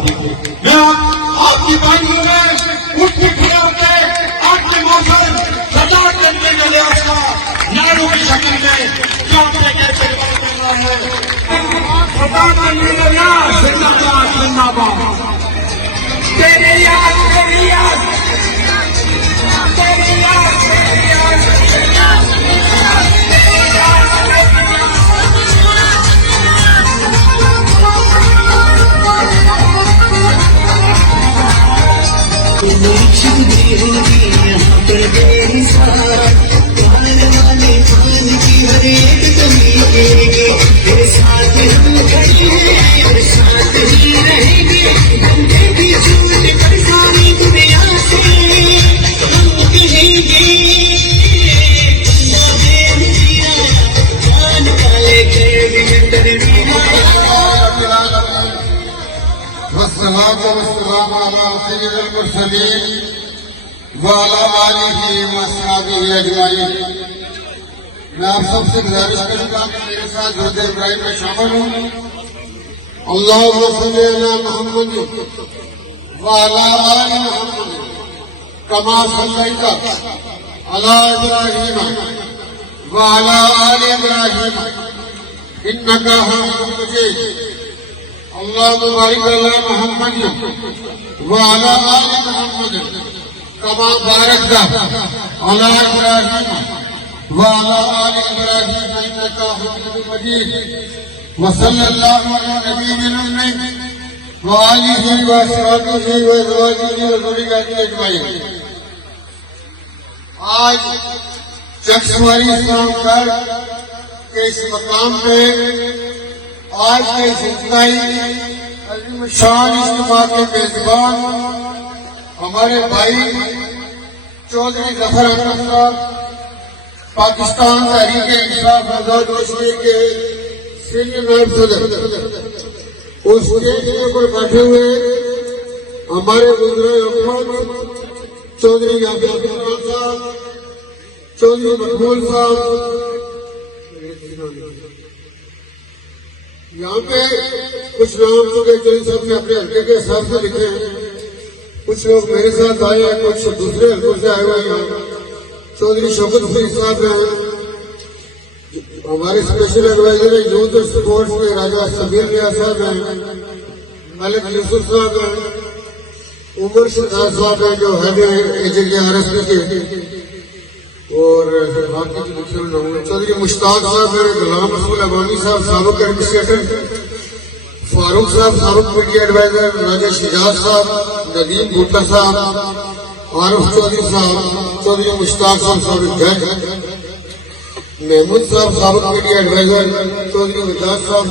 میں آپ کی بانی میں اٹھ کے کھڑے ہو کے آپ کے موسم سجا کرنے کے لحاظ کا ناروں کی شکل میں کیا اپنے کیسے کر رہا ہے سجا کرنے کے لحاظ زندہ باد زندہ باد تیری یاد تیری یاد تیری یاد تیری یاد والسلام على سيد المرسلين وعلى آله وأصحابه أجمعين. میں آپ سب سے گزارش کروں گا کہ میرے ساتھ درود ابراہیم میں شامل ہوں. اللہم صلی علی محمد وعلی آل محمد کما صلیت علی ابراہیم وعلی آل ابراہیم انک حمید مجید. اللهم بارك على محمد وعلى آل محمد كما باركت على إبراهيم وعلى آل إبراهيم إنك حميد مجيد. وصلى الله على نبينا الأمي وآله وأصحابه وأزواجه وذريته أجمعين. آج چکسواری اسلام گھر کے اس مقام پہ آج کے اس انتہائی شان اجتماع کے میزبان ہمارے بھائی چودھری ظفر احمد صاحب پاکستان تحریک انصاف آزاد کشمیر کے سینئر نائب صدر اس اسٹیج کے اوپر بیٹھے ہوئے ہمارے وزرائے حکومت چودھری یافیہ الرحمان صاحب چودھری مقبول صاحب. یہاں پہ کچھ نام تو صاحب نے اپنے حلقے کے حساب سے لکھے ہیں, کچھ لوگ میرے ساتھ آئے ہیں, کچھ دوسرے حلقوں سے آئے ہوئے ہیں. چودھری شوکت فرید صاحب ہیں, ہمارے اسپیشل ایڈوائزر ہیں یوتھ اور سپورٹس کے راجہ سبیر ریاض صاحب ہیں, ملک یوسف صاحب ہیں, عمر شہزاد صاحب ہیں جو ہیڈ AJK کے, اور چودھری مشتاق صاحب ہیں, غلام رسول افغانی صاحب سابق ایڈمنسٹریٹر, فاروق صاحب سابق میڈیا ایڈوائزر, راجہ شجاع صاحب, ندیم بھٹا صاحب, عارف چودھری صاحب, چودھری مشتاق صاحب سابق جج, محمود صاحب سابق میڈیا ایڈوائزر, چودھری وجاز صاحب,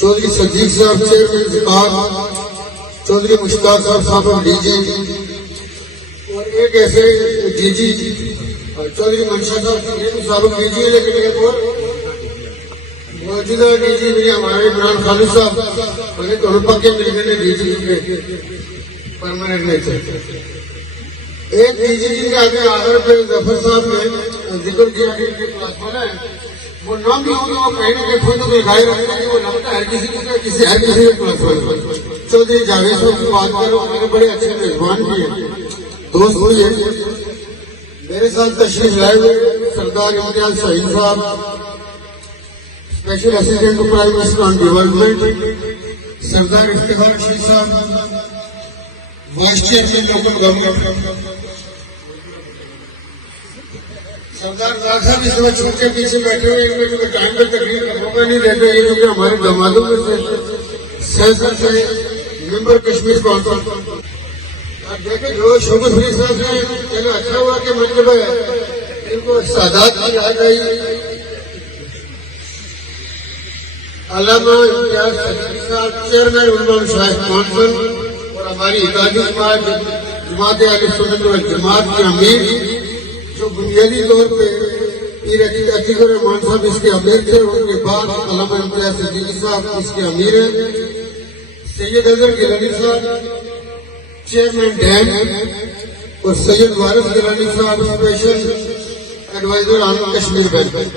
چودھری صدیق صاحب چیئرمین زکات, چودھری مشتاق صاحب سابق DG, اور ایک ایسے DG چودھری منشا صاحب سابق DG ہے, لیکن ایک اور موجودہ DG بھی ہمارے عمران خالد صاحب, انہیں دونوں پکے مل گئے DG پرماننٹ میں سے. ایک DG جن کے آگے آخر پہ ظفر صاحب نے ذکر کیا کہ کلاس والا ہے, وہ نام بھی ہوگا, وہ کہیں نہ کہیں خود کو دکھائی رکھتے ہیں کہ وہ لگتا ہے ہر کسی کے کلاس والا. چودھری جاوید صاحب کی بات کرو, میرے بڑے اچھے میزبان بھی ہیں, دوست ہوئی ہے. میرے ساتھ تشریف لائے ہوئے سردار Imtiaz Shaheen Sahib, special assistant to prime minister on development, Sardar Iftikhar Rashid صاحب, وائس چیئرمین لوکل گورنمنٹ, سردار زار صاحب اس وقت چھوٹ کے پیچھے بیٹھے ہوئے, ان میں جو ٹائم پہ تقریر کا موقع نہیں دیتے, یہ جو کہ ہمارے دمادوں میں سے سیاست سے ممبر کشمیر کونسل. دیکھیں جو شوکت فرید صاحب نے کہنا اچھا ہوا کہ مطلب ہے ان کو سادات کی آ گئی. علامہ امتیاز صاحب چیئرمین علماء مشاہد کونسل اور ہماری اتحادی جماعت اہل سنت والجماعت کے امیر, جو بنیادی طور پہ پیر عتیق الرحمان صاحب اس کے امیر تھے, ان کے بعد علامہ امتیاز صدیقی صاحب اس کے امیر ہیں. سید اظہر گیلانی صاحب چیئرمین ڈیم, اور سید وارث گیلانی صاحب اسپیشل ایڈوائزر آن کشمیر بینک.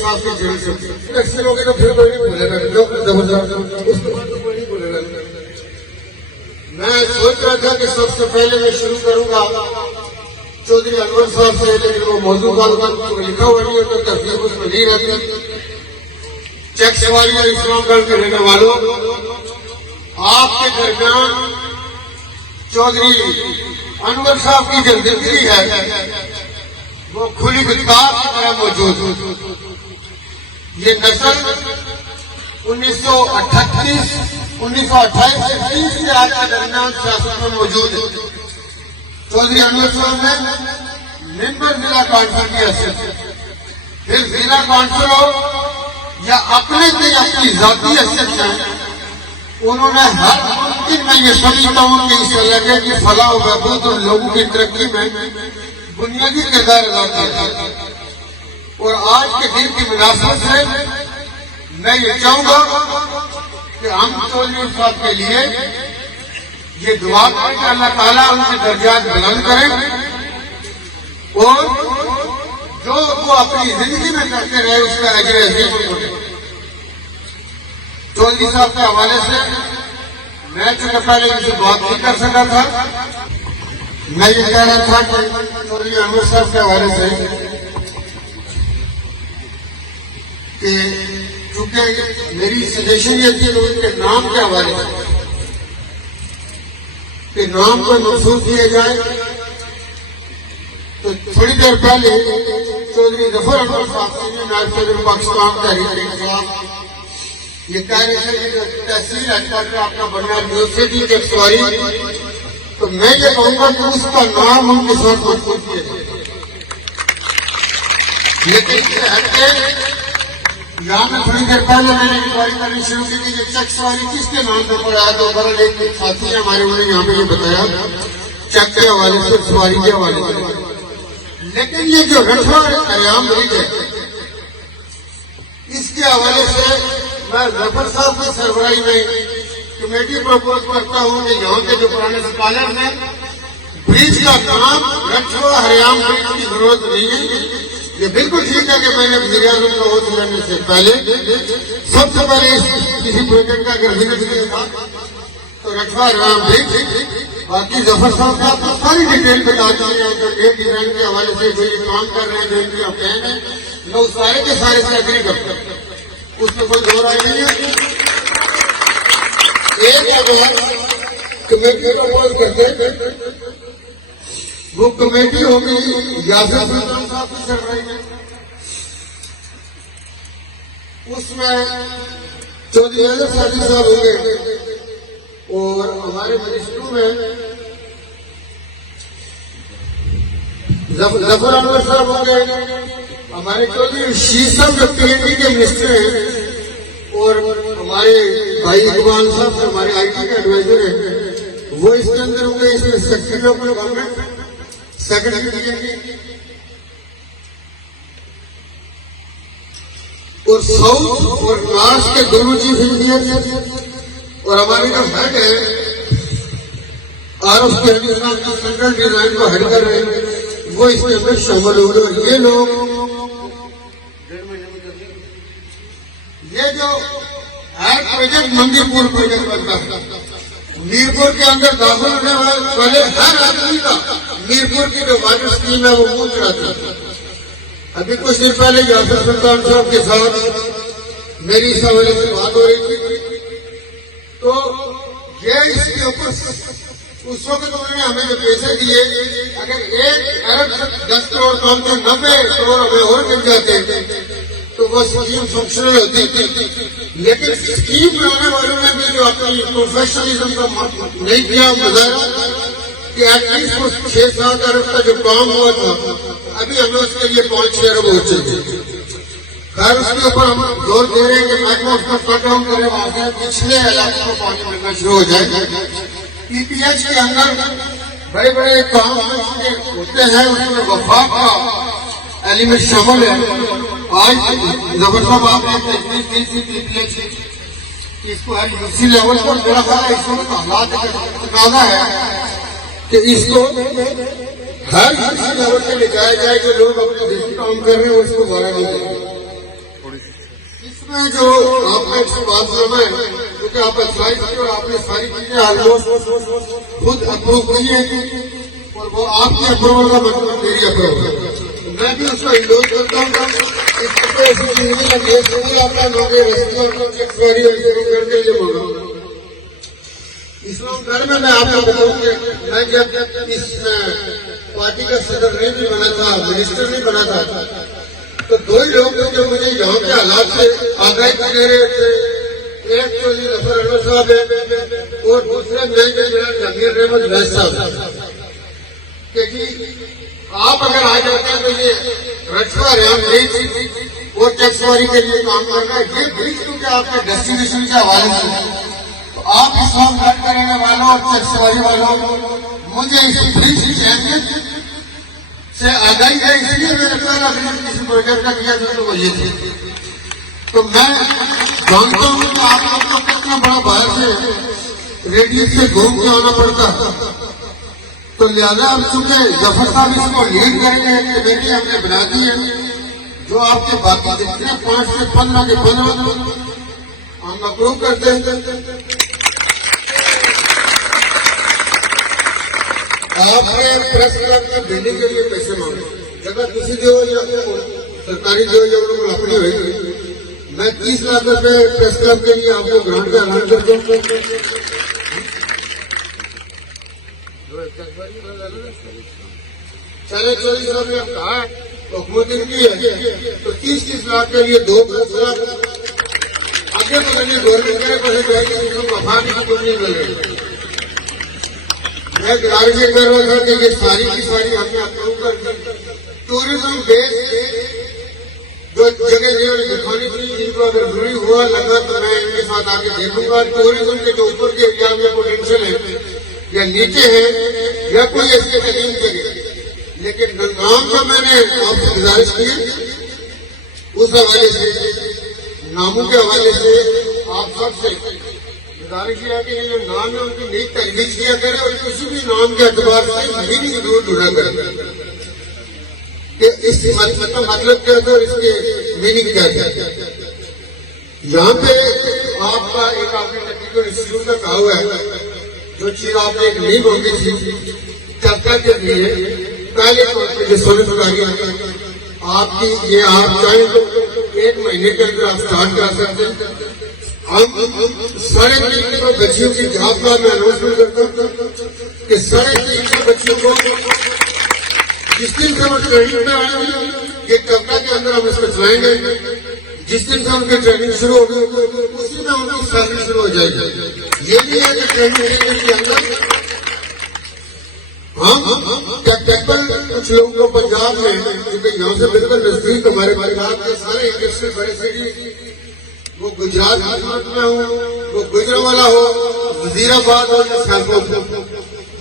صاحب کی جیل سے اکثر ہو گئے تو پھر کوئی نہیں بولے گا زبردست اس کے بعد تو کوئی نہیں بولے گا. میں سوچ رہا تھا کہ سب سے پہلے میں شروع کروں گا چودھری انور صاحب سے, لیکن وہ موضوع معلومات لکھا ہوا نہیں ہوتا, تصدیق اس میں نہیں رہتی. چیک سواری اور اسلام گڑھ کے رہنے والوں, آپ کے درمیان چودھری انور صاحب کی جو زندگی ہے وہ کھلی کتاب کی طرح موجود ہے. یہ نسل 1928 سے 30 سے آج کے درمیان سیاست میں موجود ہے. چودھری انور صاحب نے ممبر ضلع کونسل کی حیثیت, پھر ضلع کونسل ہو یا اپنے سے اپنی ذاتی حیثیت سے انہوں نے ہر ممکن میں یہ سمجھتا ہوں کہ اس علاقے کی فلاح و بہبود اور لوگوں کی ترقی میں بنیادی کردار ادا کیا. اور آج کے دن کی مناسبت سے میں یہ چاہوں گا کہ ہم چودھری صاحب کے لیے یہ دعا کریں کہ اللہ تعالیٰ ان کے درجات بلند کریں اور جو وہ اپنی زندگی میں کرتے رہے اس کا اجر عظیم کریں. چودھری صاحب کے حوالے سے میں چونکہ پہلے ان سے بات نہیں کر سکا تھا, میں یہ کہہ رہا تھا کہ چودھری انور صاحب کے حوالے سے کہ چونکہ میری سجیشن یہ تھی ان کے نام کے حوالے سے کہ نام کو منسوخ کیا جائے, تو تھوڑی دیر پہلے چودھری ظفر انور صاحب نائب صدر پاکستان تحریک انصاف یہ کہہ رہے تھے کہ تحصیل ہیڈ کوارٹر آپ کا بننا یونیورسٹی کے سواری, تو میں یہ کہوں گا کہ اس کا نام ان کے ساتھ محفوظ کیا جائے. لیکن یہاں میں تھوڑی دیر پہلے میں نے انکوائری کرنی شروع کی کہ یہ چیک سواری کس کے نام پہ پڑا ہے, تو برحال ایک ساتھی ہے ہمارے, انہوں نے یہاں پہ یہ بتایا چیک کے حوالے سے, سواری کے حوالے سے. لیکن یہ جو رٹھوا ایام برج ہے اس کے حوالے سے میں ظفر صاحب کی سربراہی میں کمیٹی پروپوز کرتا ہوں کہ یہاں کے جو پرانے اسکالر ہیں برج کا نام رٹھوا ہریام برج کی ضرورت نہیں ہے. یہ بالکل ٹھیک ہے کہ میں نے وزیر اعظم کا عہدہ لینے سے پہلے سب سے پہلے کسی پروجیکٹ کا اگر وزٹ کیا تھا تو رٹھوا ہریام برج. باقی ظفر صاحب کا آپ کو ساری ڈیٹیل بتا دی ہے, جو ڈیٹ ڈیزائن کے حوالے سے جو یہ کام کر رہے ہیں, جو ان کی اپین ہے, میں اس سارے کے سارے سے اگری کرتا ہوں, اس میں کوئی دو رائے نہیں ہے. ایک اگر کمیٹی کو پوز کرتے وہ کمیٹی ہوگی یاسر سلطان صاحب کی سربراہی میں, اس میں چودھری حیدر سعدی صاحب ہوں گے اور ہمارے منسٹروں میں ظفر انور صاحب ہوں گے, ہمارے چودھری شیر صاحب جو پی این ڈی کے منسٹر ہیں, اور ہمارے بھائی اقبال صاحب ہمارے آئی ٹی کے ایڈوائزر ہیں وہ اس کے اندر ہوں گے. اس میں سیکرٹری آف گورنمنٹ سیکرٹری اور ساؤتھ اور نارتھ کے دونوں چیف انجینئر اور ہمارے جو ہیڈ ہے آر ایف کرنیسان جو سینٹرل ڈیزائن کو ہیڈ کر رہے ہیں وہ اس کے اندر شامل ہوں گے. اور یہ لوگ یہ جو ہیڈ پروجیکٹ مندر پور پروجیکٹ بنتا ہے, میرپور کے اندر داخل ہونے والے ہر آدمی کا میرپور کی جو واٹر اسکیم ہے وہ پوچھ رہا تھا. ابھی کچھ دن پہلے یاسر سلطان صاحب کے ساتھ میری اس حوالے سے بات ہو رہی تھی, تو یہ اس کے اوپر اس وقت انہوں نے ہمیں جو پیسے دیے, اگر 1 ارب 10 کروڑ کام کے 90 کروڑ ہمیں اور مل جاتے تو وہ اسکیم فنکشنل ہوتی تھی. لیکن اسکیم بنانے والوں نے بھی جو اپنی پروفیشنلزم کا نہیں کیا مظاہرہ کہ ایٹ لیسٹ 6-7 ارب کا جو کام ہوا تھا ابھی ہمیں اس کے لیے 5-6 ارب ہو چاہیے. خیر اس کے اوپر ہم زور دے رہے ہیں کہ محکمہ اس پر کٹ ڈاؤن کرنے والے پچھلے علاقے کو پانی ملنا شروع ہو جائے. پی پی ایچ کے اندر بڑے بڑے کام ہوتے ہیں, اس میں وفاق کا ایلیمنٹ شامل ہے. آج ظفر صاحب آپ نے تجویز دی تھی پی پی ایچ اس کو ہر یونیورسٹی لیول پر میرا خیال ہے اس وقت حالات کا تقاضا ہے کہ اس کو ہر یونیورسٹی لیول پہ لے جایا جائے کہ لوگ اپنے دیسی کام کر رہے ہیں اس کو مانا نہیں کریں. میں جو آپ کا ایک بات سنا ہے کیونکہ آپ اچھائی تھی اور آپ نے ساری چیزیں آلموسٹ خود اپروو کی ہے اور وہ آپ کی اپروول کا مطلب میری اپروول میں بھی اس کو انڈوز کرتا ہوں. اس کو ایسی چیز نہیں لگی ہے سبھی آپ کا لوگ اسلام گھر میں آپ کو بتاؤں کہ میں جب اس پارٹی کا صدر نہیں بھی بنا تھا منسٹر نہیں بنا تھا تو دو ہی لوگ جو مجھے یہاں کے حالات سے آگاہی دے رہے تھے ایک تو یہ ظفر احمد صاحب ہے اور دوسرے میں جمیل احمد ویس صاحب کہ جی آپ اگر آ جاتے ہیں تو یہ رشوہ ریان بریج اور ٹیکس واری کے لیے کام کر رہا ہے یہ بریج کیونکہ آپ کے ڈیسٹینیشن کے حوالے سے تو آپ اسلام گھر کے رہنے والوں اور ٹیکس واری والوں مجھے اس بریج کی اہمیت سے آگاہی ہے اس لیے میرے پہلا بریج کسی پروجیکٹ کا کیا تھا تو وہ یہ تھی. تو میں جانتا ہوں کہ آپ لوگ کو کتنا بڑا باہر سے ریڈیو سے گھوم کے آنا پڑتا تو لہٰذا ہم چونکہ ظفر صاحب اس کو لیڈ کریں گے کمیٹی ہم نے بنا دی ہے جو آپ کے باقی جتنے 5 سے 15 کے 15 ہم اپروو کرتے ہیں. آپ نے پریس کلب کی بلڈنگ کے لیے پیسے مانگے جگہ کسی جو سرکاری جو اپنی ہوئی میں 30 لاکھ روپے پریس کلب کے لیے آپ کو گرانٹ کا اعلان کرتا ہوں. چلے 24 لاکھ نے کہا تو حکومت ان کی ہے تو 30 لاکھ کے لیے 2 لاکھ آگے تو نہیں گورنمنٹ کے پیسے جائے گی اس کو وفا کی کوئی نہیں مل رہی. میں گزارش یہ کر رہا تھا کہ یہ ساری کی ساری ہم نے اپروو کر دی. ٹوریزم بیس جو جگہ دکھانی تھی جن کو اگر ضروری ہوا لگا تو میں ان کے ساتھ آ کے دیکھوں گا. ٹوریزم کے جو اوپر کے ایریا میں پوٹینشیل ہے یا نیچے ہے یا کوئی ایسی قدیم جگہ لیکن نام جو میں نے آپ سے گزارش کی اس حوالے سے ناموں کے حوالے سے آپ سب سے گزارش یہ ہے کہ یہ جو نام ہے ان کی نئی تجویز کیا کرے اور کسی بھی نام کے اعتبار سے میننگ دور ڈھونڈا کرے کہ اس کا مطلب کیا تھا اور اس کے میننگ کیا تھا. یہاں پہ آپ کا ایک آپ نے ٹیکنیکل انسٹیٹیوٹ کا کہا ہوا ہے جو چیز آپ نے ایک نہیں مانگی تھی چرچا کے لیے پہلے طور پہ جو سولت کاری آپ کی یہ آپ چاہیں تو 1 مہینے کے اندر آپ سٹارٹ کر سکتے ہیں. ہم 350 بچیوں کی جاب کا میں اناؤنسمنٹ کرتا ہوں کہ 350 بچیوں کو جس دن سے وہ ٹریننگ میں آئے ہوئے یہ چپٹا کے اندر ہم اس کو چلائیں گے. جس دن سے ان کی ٹریننگ شروع ہوگی اسی میں ان کی سیلری شروع ہو جائے گی. یہ نہیں ہے کہ ٹریننگ کے اندر ہم ٹیکل کچھ لوگوں کو پنجاب میں کیونکہ یہاں سے بالکل نزدیک ہمارے پنجاب کے سارے انڈسٹریل بڑے سٹی وہ گجرات حکومت میں ہو وہ گجرانوالہ ہو وزیر آباد ہو یا سیالکوٹ ہو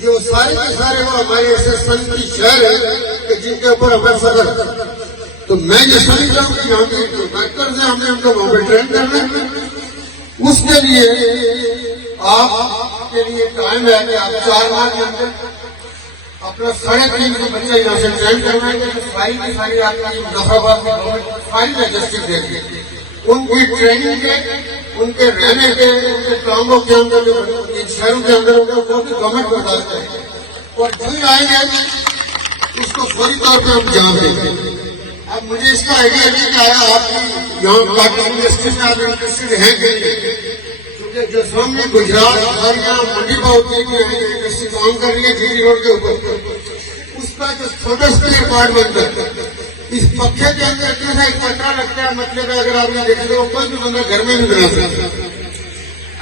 یہ وہ سارے کے سارے وہ ہمارے ایسے سنتی شہر ہیں کہ جن کے اوپر ہمیں فخر ہے. تو میں یہ سمجھتا ہوں کہ یہاں کے ڈاکٹر سے ہم نے ان کو وہاں پہ ٹرین کرنا ہے. اس کے لیے آپ کے لیے ٹائم ہے کہ آپ 4 ماہ کے اندر اپنا 350 بچے یہاں سے ٹرین کرنا ہے. ساری کی ساری آپ کی مظفرآباد کی گورنمنٹ ساری لاجسٹک دے گی. ان کی ٹریننگ کے ان کے رہنے کے ان کے کاموں کے اندر جو ان شہروں کے اندر ہوگا وہ بھی گورنمنٹ برداشت کرے اور جو ہی آئیں گے اس کو فوری طور پہ ہم جان دیں گے. اب مجھے اس کا آئیڈیا نہیں کہ آیا آپ کی یہاں پارٹی انڈسٹری میں آپ انٹرسٹڈ ہیں کہ نہیں کیونکہ جو سامنے گجرات ہمارے یہاں منڈی باؤ کی انڈسٹری کام کر رہی ہے جی روڈ کے اوپر اس کا جو چھوٹا سا ڈپارٹمنٹ ہے اس پکے کے اندر کیسا اکٹھا رکھتا ہے مطلب اگر آپ نے دیکھا تو کوئی بھی بندہ گھر میں نہیں بنا سکتا.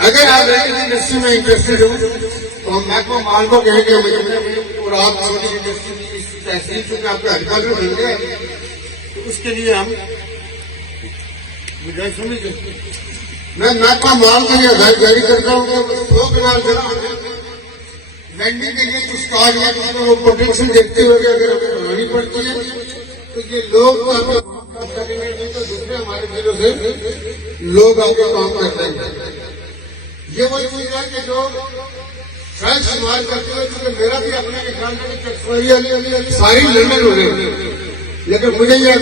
اگر آپ انڈسٹری میں انٹرسٹڈ ہو تو ہم محکمہ مال کو کہیں گے اور آپ چھوٹی انڈسٹری کی تحصیل چونکہ آپ کے ہلکا میں مل گیا تو اس کے لیے ہم سمجھے میں محکمہ مال کو یہ ہدایت جاری کرتا ہوں کہ 100 کنال جگہ لینڈنگ کے لیے کچھ کار ہے جس میں وہ پوٹینشیل دیکھتے ہوئے اگر ہمیں بنانی پڑتی ہے تو یہ لوگ دوسرے ہمارے ضلعوں سے لوگ آ کے کام کرتے ہیں. یہ وہی چیز ہے کہ جو شاید شمار کرتے ہوئے کیونکہ میرا بھی اپنے خیال میں ساری لڑنے ہو رہے لیکن مجھے یہ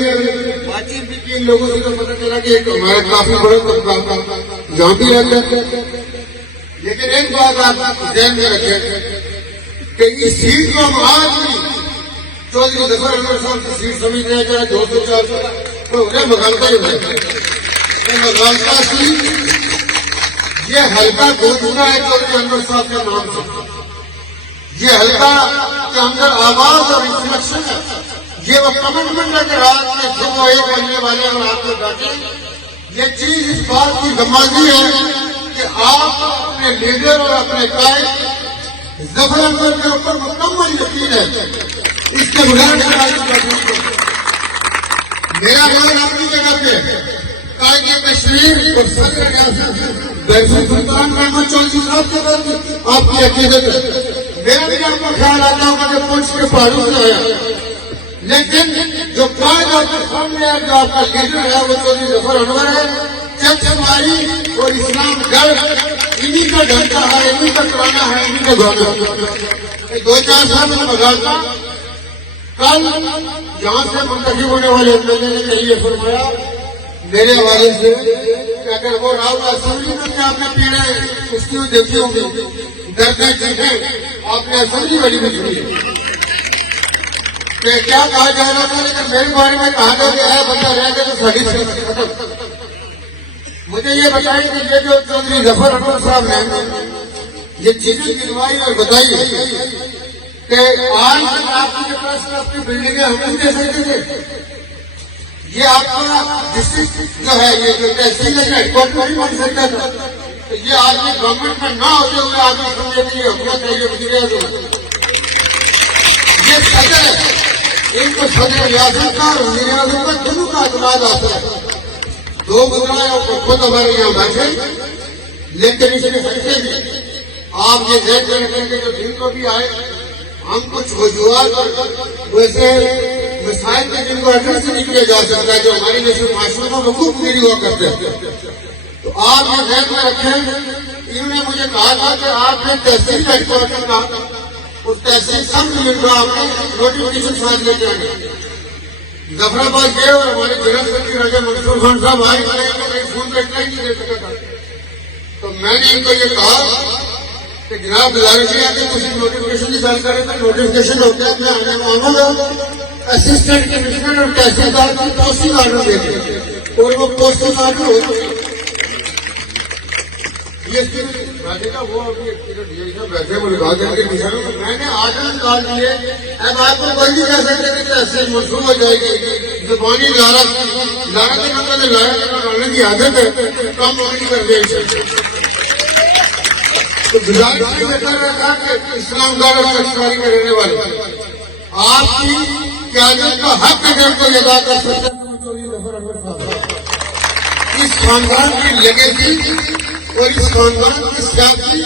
بات چیت بھی کی ان لوگوں سے، تو پتہ چلا کہ ایک ہمارا کافی بڑا طبقہ یہاں بھی رہتا ہے. لیکن ایک بات آپ ذہن میں رکھیں کہ اس سیٹ کو ہم آج بھی چودھری ظفر انور صاحب کی سیٹ سمجھتے ہیں، چاہے 200-400 تو انہیں مغالطہ ہی ہوتا ہے. مغالطہ یہ حلقہ گونجنا ہے چودھری انور صاحب کے نام سے. یہ حلقہ کے اندر آواز اور انسٹرکشن ہے. یہ وہ کمٹمنٹ ہے کہ رات میں صبح 1 بجنے والے اور آپ میں بیٹھے. یہ چیز اس بات کی غمازی ہے کہ آپ اپنے لیڈر اور اپنے قائد ظفر انور کے اوپر مکمل یقین ہے. اس کے بغیر میرا خیال اپنی جگہ پہ قائد تشریف اور صدر ریاست بہزود سلطان محمد چودھری صاحب کے بعد آپ کی عقیدت ہے. میرا بھی آپ کو خیال آتا ہوگا کہ پوچھ کے پہاڑوں سے آیا، لیکن جو قائد آپ کے سامنے ہے، جو آپ کا لیڈر ہے، وہ چودھری ظفر انور ہے. چمچماری اور اسلام گڑھ انہی کا ڈھنکا ہے، انہی کا کرانا ہے، انہی کا گھوڑا. 2-4 سال میں بغالتا کل جہاں سے منتخب ہونے والے ایم نے یہ فرمایا میرے حوالے سے کہ اگر وہ راؤ اسمبلی میں آپ نے پیڑے اس کی دیکھی ہوگی، درد چیزیں آپ نے اسمبلی والی میں سنی کہ کیا کہا جا رہا تھا، لیکن میرے بارے میں کہا تھا کہ اے بندہ رہ گیا تو ساری چیز ختم. مجھے یہ بتائیں کہ یہ جو چودھری ظفر انور صاحب نے یہ چیزیں گنوائی اور بتائی کہ آج تک آپ کی پاس اپنی بلڈنگیں ہم نہیں دے سکتے تھے. یہ آپ کا ڈسٹرکٹ جو ہے، یہ جو تحصیل ہے، ہیڈ کوارٹر نہیں بن سکتا تھا. تو یہ آدمی گورنمنٹ میں نہ ہوتے ہوئے آدمی سمجھے کہ یہ حکومت ہے، یہ وزیر اعظم یہ صدر ہے. ان کو صدر ریاست کا اور وزیر اعظم کا دونوں کا اعتماد آتا ہے. 2 مدرائیں خود ہمارے یہاں بیٹھے، لیکن اس کے حصے بھی آپ یہ ذہن میں رکھیں کہ جو دن کو بھی آئے ہم کچھ وجوہات اور ویسے مسائل کے جن کو ایڈریس نہیں کیا جا سکتا جو ہمارے جیسے معاشروں میں وقوف میری ہوا کرتے ہیں. تو آپ یہ ذہن میں رکھیں. انہوں نے مجھے کہا تھا کہ آپ نے تحصیل ہیڈ کوارٹر کا اس تحصیل سب یونٹ کا آپ نے نوٹیفکیشن ساتھ لے کے آئے. ظفر آباد گئے اور ہمارے جنرل سیکرٹری راجہ منصور خان صاحب آئے کہ فون کا اطلاع نہیں دے سکا تھا. تو میں نے ان کو یہ کہا کہ جناب گزارش ہے کہ کچھ نوٹیفکیشن کی جانکاری کا نوٹیفکیشن ہوتا ہے، میں آنے میں آؤں گا اسسٹنٹ کمشنر اور تحصیلدار کی پوسٹنگ آرڈر دے دیں اور وہ پوسٹنگ آرڈر ہو چکے. وہ ابھی بیٹھے ملکا کر کے نشانوں کو میں نے آرڈر نکال دیے. اب آپ کو کوئی نہیں کہہ سکتے کہ تحصیل منسوخ ہو جائے گی. زبانی لانا کے نمبر لانے کی عادت ہے، کام نہیں کر دے. تو گزارش یہ بہتر رہتا کہ اسلام گڑھ اور لکشماری میں رہنے والے آپ کی قیادت کا حق اگر کوئی ادا کر سکتا ہے اس خاندان کی لیگیسی اور اس خاندان کی سیاسی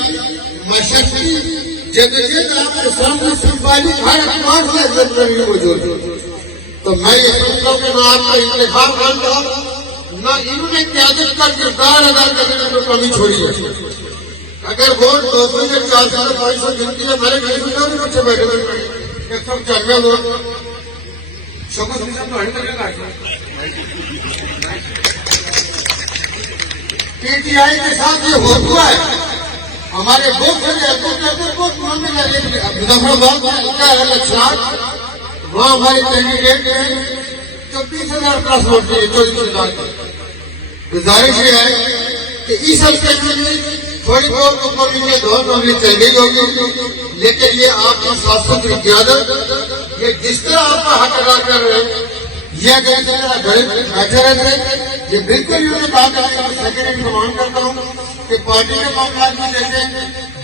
معاشرتی جدوجہد آپ کے سامنے سمبھالی ہر اعتبار سے عزت کرنے موجود ہے. تو میں یہ سمجھتا ہوں کہ نہ آپ کا انتخاب کرتا ہوں، نہ انہوں نے قیادت کا کردار ادا کرنے میں کوئی کمی چھوڑی ہے. اگر ووٹ 200 سے 400 500 گنتی ہے، میرے گھر میں جو بھی بچے بیٹھے ہوئے 195 ووٹ شکر پی ٹی آئی کے ساتھ یہ ہوا ہے. ہمارے بہت سے بہت معاملے مظفر آباد میں کیا ہے لکشات، وہاں ہمارے کینڈیڈیٹ ہیں 24,000 پلس ووٹ دیے 24,000 کی. گزارش یہ ہے کہ اس ہفتے میں تھوڑی بہت اوپر نیچے دور معاملے چل گئی ہوگی، لیکن یہ آپ کی سیاست کی قیادت یہ جس طرح آپ کا حق ادا کر رہے ہیں، یہ اگر اس طرح گھر بیٹھے رہتے ہیں، یہ بالکل انہوں نے کہا کہ میں سیکرٹری کو مان کرتا ہوں کہ پارٹی کے معاملات بھی دیکھیں،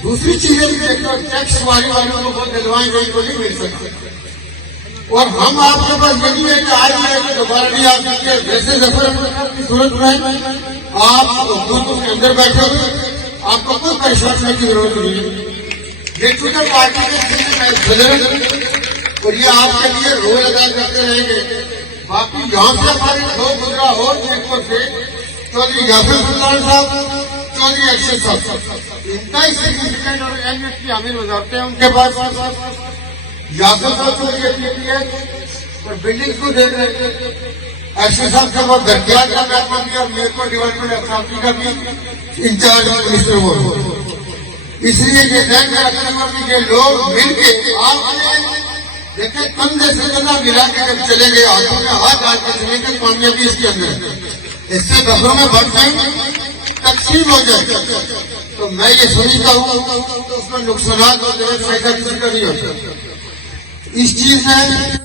دوسری چیزیں بھی دیکھیں، اور ٹیکس والی والوں کو بہت دلوائیں گئی کو نہیں مل سکتے. اور ہم آپ کے پاس یہ نہیں ہے کہ آج ہے کہ دوبارہ نہیں آپ دیکھیے ویسے ظفر انور کی صورت میں آپ حکومتوں کے اندر بیٹھے ہوئے آپ کو کوئی پریشان کرنے کی ضرورت نہیں ہے. یہ چونکہ پارٹی کے صدر اور یہ آپ کے لیے رول ادا کرتے رہیں گے. باقی یہاں سے ہمارے 2 گزرا اور دیکھو سے چودھری یاسر سلطان صاحب، چودھری ارشد صاحب، انتہائی سگنیفیکینٹ اور اہمیت کی حامل وزارتیں ان کے پاس. یاسر صاحب چودھری پی ٹی ایچ اور بلڈنگ کو دیکھ رہے تھے، ایسے صاحب سے وہ درجات کا محکمہ بھی اور میرے کو ڈپارٹمنٹ اتھارٹی کا بھی انچارج منسٹر وہ، اس لیے یہ ذہن میں رکھنا ہوا کہ یہ لوگ مل کے آپ نے دیکھیں کندھے سے کندھا ملا کے جب چلے گئے، ہاتھوں میں ہاتھ ڈال کے چلے گئے، کامیابی اس کے اندر ہے، اس سے بخروں میں بٹ جائیں تقسیم ہو جائے، تو میں یہ سمجھتا ہوں تو اس میں نقصانات ہو جائے، فائدہ کسی کا نہیں ہوتا۔ اس چیز میں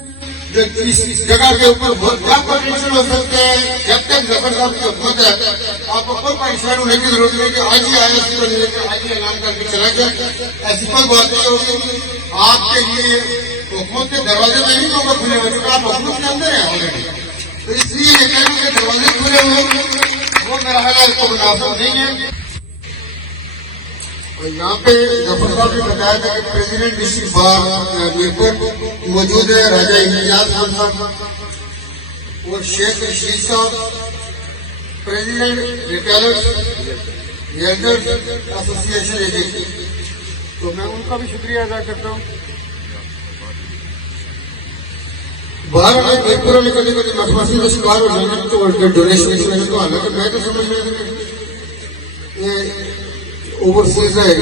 جو اس جگہ کے اوپر بہت کیا پوٹینشیل ہو سکتے ہیں، جب تک ظفر صاحب کی حکومت ہے آپ کو کوئی پریشان ہونے کی ضرورت نہیں کہ آج ہی آیا سی بنے کہ آج ہی اعلان کر کے چلا جائے، ایسی کوئی بات نہیں ہوگی۔ آپ کے لیے حکومت کے دروازے میں نہیں موقع کھلے ہوئے کیونکہ آپ حکومت کے اندر ہیں آلریڈی، تو اس لیے یہ کہنا کہ دروازے کھلے ہوئے وہ میرا خیال ہے اس کو مناسب نہیں ہے۔ اور یہاں پہ ظفر صاحب نے بتایا تھا کہ پریزیڈنٹ ڈسٹرکٹ بار میرپور موجود ہے، راجہ اعجاز خان صاحب اور شیخ رشید صاحب، پریزیڈنٹ ریٹیلرز ایسوسی ایشن ایجنسی، تو میں ان کا بھی شکریہ ادا کرتا ہوں۔ باہر میں میرپور والے کبھی کبھی مخماسی کا شکار ہو جانا تو ڈونیشن تو حالانکہ میں تو سمجھ رہا تھا کہ اوورسیز ہے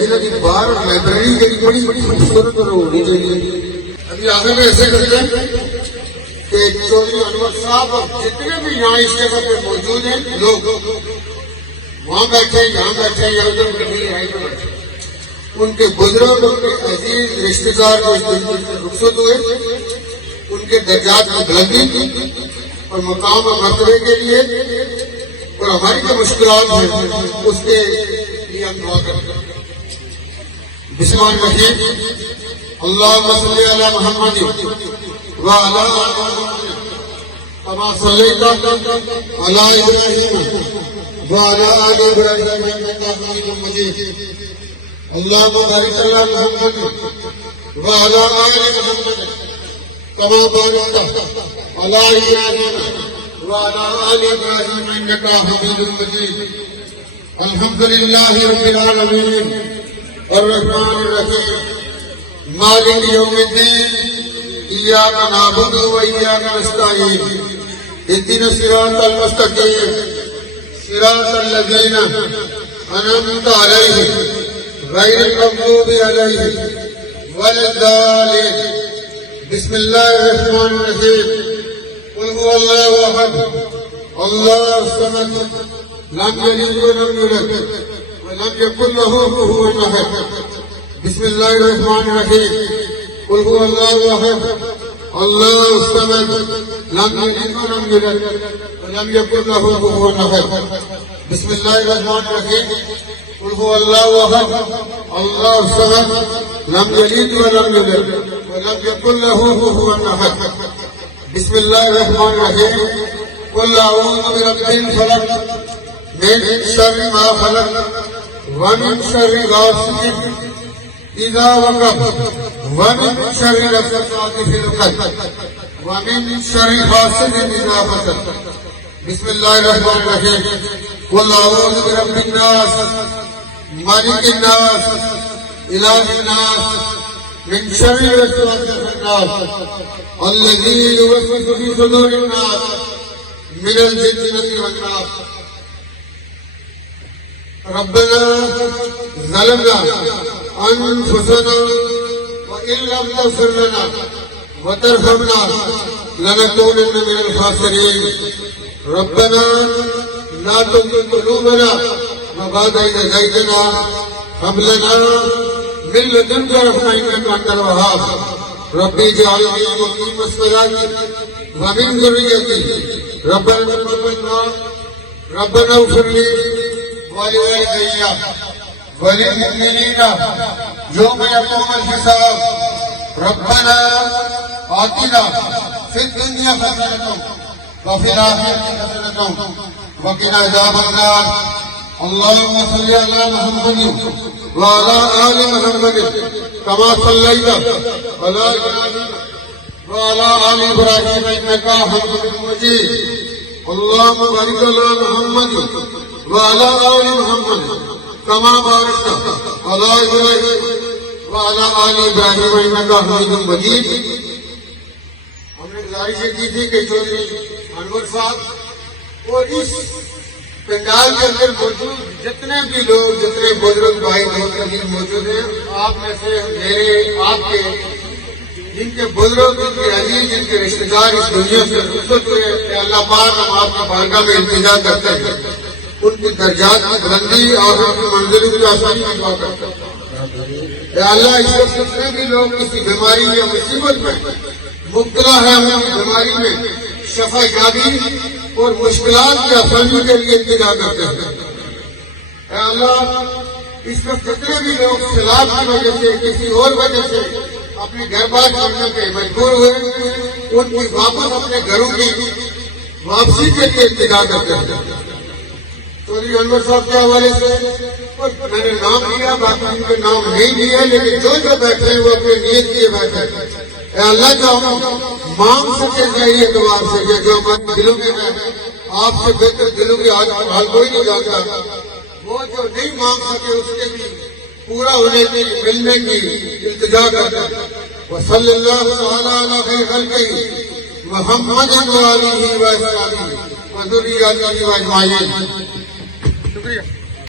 یہ باہر لائبریری کی بڑی بڑی خوبصورت ہونی چاہیے۔ ابھی آگے میں ایسے کرتے ہیں کہ چودھری انور صاحب جتنے بھی یہاں اس جگہ پہ موجود ہیں لوگ وہاں بیٹھے یہاں بیٹھے یا ادھر بیٹھے ان کے بزرگ ان کے عزیز رشتے دار جو رخصت ہوئے ان کے درجات میں بلندی اور مقام اور مرتبے کے لیے اور ہماری جو مشکلات ہیں اس کے لیے ہم دعا کرتے ہیں۔ بسم اللہ الرحمن الرحیم، اللہم صلی علی محمد وعلی آل محمد کما صلیت علی ابراہیم وعلی آل ابراہیم انک حمید مجید، اللہم بارک علی محمد وعلی آل محمد کما بارکت علی ابراہیم وعلی آل ابراہیم انک حمید مجید، الحمدللہ رب العالمین الرحمن الرحیم مالک یوم الدین ایاک نعبد و ایاک نستعین اهدنا الصراط المستقیم صراط الذین انعمت علیہم غیر المغضوب علیہم ولا الضالین۔ بسم اللہ الرحمن الرحیم، قل هو اللہ احد اللہ الصمد لم یلد ولم یولد ولم یکن له کفوا احد۔ بسم اللہ الرحمن الرحیم، قل هو اللہ احد اللہ الصمد لم یلد ولم یولد ولم یکن له کفوا احد۔ بسم اللہ الرحمن الرحیم، قل هو اللہ احد اللہ الصمد لم یلد ولم یولد ولم یکن له کفوا احد۔ بسم اللہ الرحمن الرحیم، قل اعوذ برب الفلق من شر ما خلق ومن شر غاسق اذا وقب ومن شر النفاثات في العقد ومن شر حاسد اذا حسد۔ بسم اللہ الرحمن الرحیم، قل اعوذ برب الناس مالک الناس الہ الناس من شر الوسواس الخناس الذي يوسوس في صدور الناس من الجنة والناس۔ ربنا ظلمنا انفسنا وان لم تغفر لنا وترحمنا لنكونن من الخاسرين۔ ربنا لا تزغ قلوبنا بعد إذ هديتنا هب لنا من لدنك رحمة إنك أنت الوهاب۔ ربي اجعلني مقيم الصلاة ومن ذريتي ربنا تقبل دعاء ربنا اغفر لي ولوالدي وللمؤمنين يوم يقوم الحساب۔ ربنا آتنا في الدنيا حسنة وفي الآخرة حسنة وقنا عذاب النار۔ اللهم صل على محمد وعلى آل محمد كما صليت على إبراهيم وعلى آل إبراهيم إنك حميد مجيد۔ اللهم بارك على محمد وعلى آل محمد كما باركت على إبراهيم وعلى آل إبراهيم إنك حميد مجيد۔ ہم نے گزارش کی تھی کہ چودھری انور صاحب اور اس پنڈال کے اندر موجود جتنے بھی لوگ، جتنے بزرگ بھائی دوست عزیز موجود ہیں، آپ میں سے میرے، آپ کے، جن کے بزرگ، جن کے عزیز، جن کے رشتے دار اس دنیا سے رخصت ہوئے، کہ اللہ پاک ہم آپ کی بارگاہ میں التجا کرتے ہیں ان کی درجات کی بلندی اور ان کی منزلوں کی آسانی کی دعا کرتے ہیں۔ اے اللہ، اس وقت جتنے بھی لوگ کسی بیماری یا مصیبت میں مبتلا ہے، ان کی بیماری میں شفا یابی اور مشکلات کی آسانی کے لیے التجا کرتے ہیں۔ اے اللہ، اس وقت جتنے بھی لوگ سیلاب کی وجہ سے، کسی اور وجہ سے اپنے گھر بار چھوڑنے پہ مجبور ہوئے، ان کی واپس اپنے گھروں کی واپسی کے لیے التجا کرتے ہیں۔ چودھری انور صاحب کے حوالے سے میں نے نام لیا، باقی ان کے نام نہیں لیے، لیکن جو بیٹھے ہیں وہ اپنے نیت لیے بیٹھے ہیں۔ اے اللہ، جو ہم مانگ سکے ذریعے دعا سے، جو ہمارے دلوں میں ہے، آپ سے بہتر دلوں کی حال کوئی نہیں جانتا، وہ جو نہیں مانگ سکے اس کے بھی پورا ہونے کی، ملنے کی التجا کرتا ہے۔ وصلی اللہ تعالیٰ علی خیر خلقہ محمد وآلہ وصحبہ وذریتہ اجمعین۔ شکریہ۔